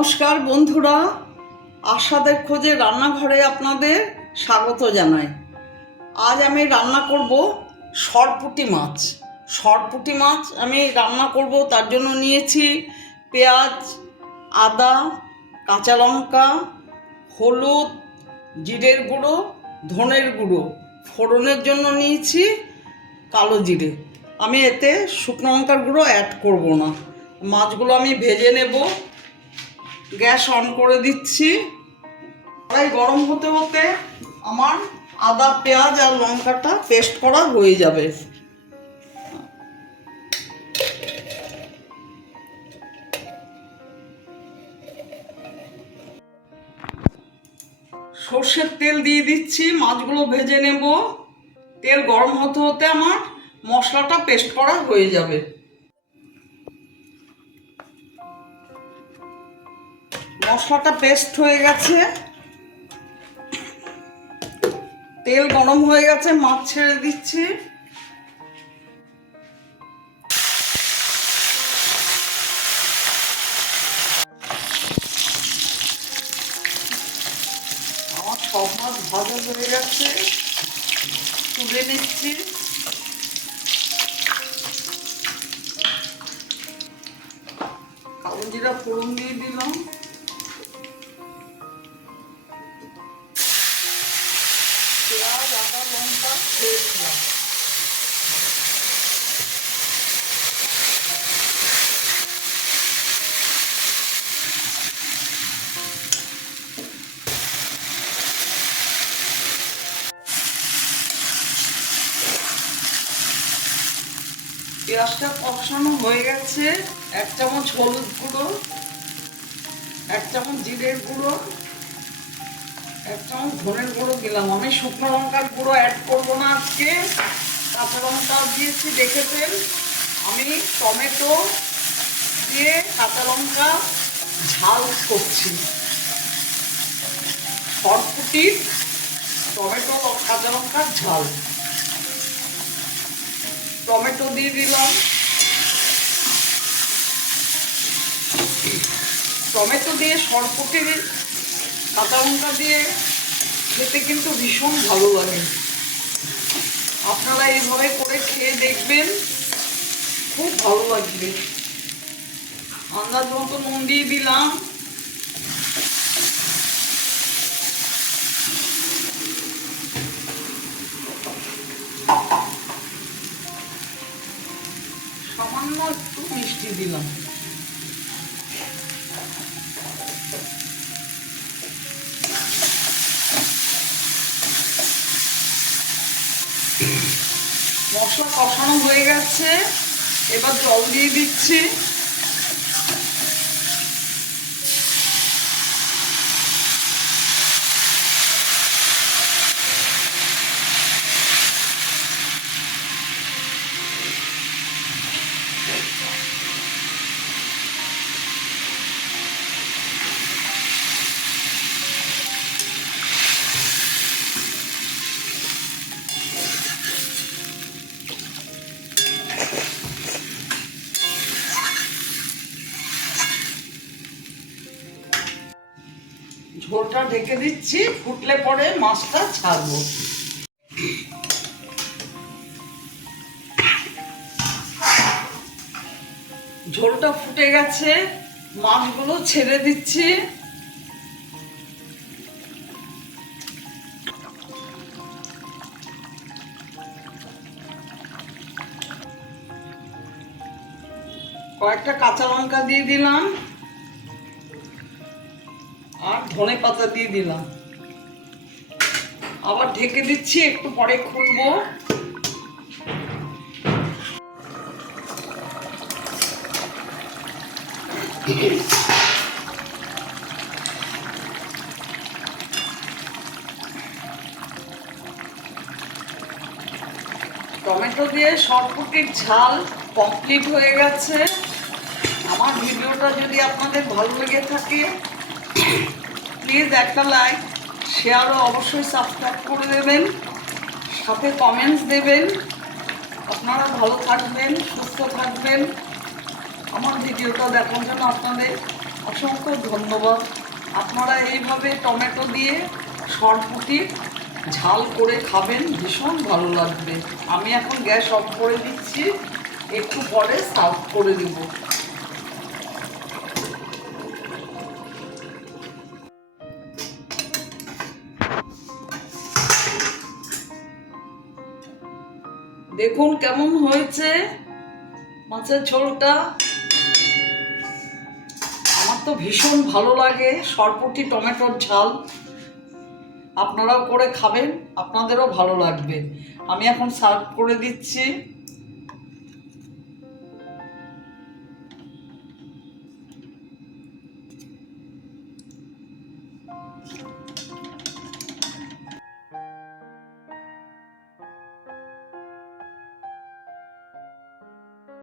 নমস্কার বন্ধুরা। আশাদের খোঁজে রান্নাঘরে আপনাদের স্বাগত জানাই। আজ আমি রান্না করব সরপুটি মাছ। সরপুটি মাছ আমি রান্না করব, তার জন্য নিয়েছি পেঁয়াজ, আদা, কাঁচা লঙ্কা, হলুদ, জিরের গুঁড়ো, ধনের গুঁড়ো। ফোড়নের জন্য নিয়েছি কালো জিরে। আমি এতে শুকনো লঙ্কার গুঁড়ো অ্যাড করব না। মাছগুলো আমি ভেজে নেব। গ্যাস অন করে দিচ্ছি। কড়াই গরম হতে হতে আমার আদা, পেঁয়াজ আর লঙ্কাটা পেস্ট করা হয়ে যাবে। সর্ষের তেল দিয়ে দিচ্ছি, মাছগুলো ভেজে নেব। তেল গরম হতে হতে আমার মশলাটা পেস্ট করা হয়ে যাবে। মশলাটা পেস্ট হয়ে গেছে। তেল গরম হয়ে গেছে, মাছ ছেড়ে দিচ্ছি। আমার সব মাছ ভাজা হয়ে গেছে। তুলে নিচ্ছি। কালো ফোড়ন দিয়ে দিলাম। পেঁয়াজটা কষানো হয়ে গেছে। এক চামচ হলুদ গুঁড়ো, এক চামচ জিরের গুঁড়ো, এক চামচ ধনের গুঁড়ো দিলাম। আমি শুকনো লঙ্কার গুঁড়ো অ্যাড করব না আজকে। কাঁচা লঙ্কা দিয়েছি, দেখেছেন? আমি টমেটো দিয়ে কাঁচা লঙ্কা ঝাল করছি। সরপুটির টমেটো কাঁচা লঙ্কার ঝাল। টমেটো দিয়ে দিলাম। টমেটো দিয়ে সরপুটি, কাঁচা লঙ্কা দিয়ে খেতে কিন্তু ভীষণ ভালো লাগে। আপনারা এইভাবে করে খেয়ে দেখবেন, খুব ভালো লাগবে। আন্দাজ মতো নুন দিয়ে দিলাম। মিষ্টি দিলাম। মশলা কষানো হয়ে গেছে। এবার জল দিয়ে দিচ্ছি। ঝোলটা ঢেকে দিচ্ছি, ফুটলে পরে মাছটা ছাড়বো। ঝোলটা ফুটে গেছে, মাছগুলো ছেড়ে দিচ্ছি। কয়েকটা কাঁচা লঙ্কা দিয়ে দিলাম। আর ধনে পাতা দিয়ে দিলাম। আবার ঢেকে দিচ্ছি, একটু পরে খুলবো। টমেটো দিয়ে সরপুটির ঝাল কমপ্লিট হয়ে গেছে। আমার ভিডিওটা যদি আপনাদের ভালো লেগে থাকে প্লিজ একটা লাইক শেয়ারও অবশ্যই সাবস্ক্রাইব করে দেবেন, সাথে কমেন্টস দেবেন। আপনারা ভালো থাকবেন, সুস্থ থাকবেন। আমার ভিডিওটা দেখার জন্য আপনাদের অসংখ্য ধন্যবাদ। আপনারা এইভাবে টমেটো দিয়ে সরপুটি ঝাল করে খাবেন, ভীষণ ভালো লাগবে। আমি এখন গ্যাস অফ করে দিচ্ছি, একটু পরে সার্ভ করে দিব। দেখুন কেমন হয়েছে মাছের ঝোলটা। আমার তো ভীষণ ভালো লাগে সরপটি টমেটোর ঝাল। আপনারাও করে খাবেন, আপনাদেরও ভালো লাগবে। আমি এখন সার্ভ করে দিচ্ছি।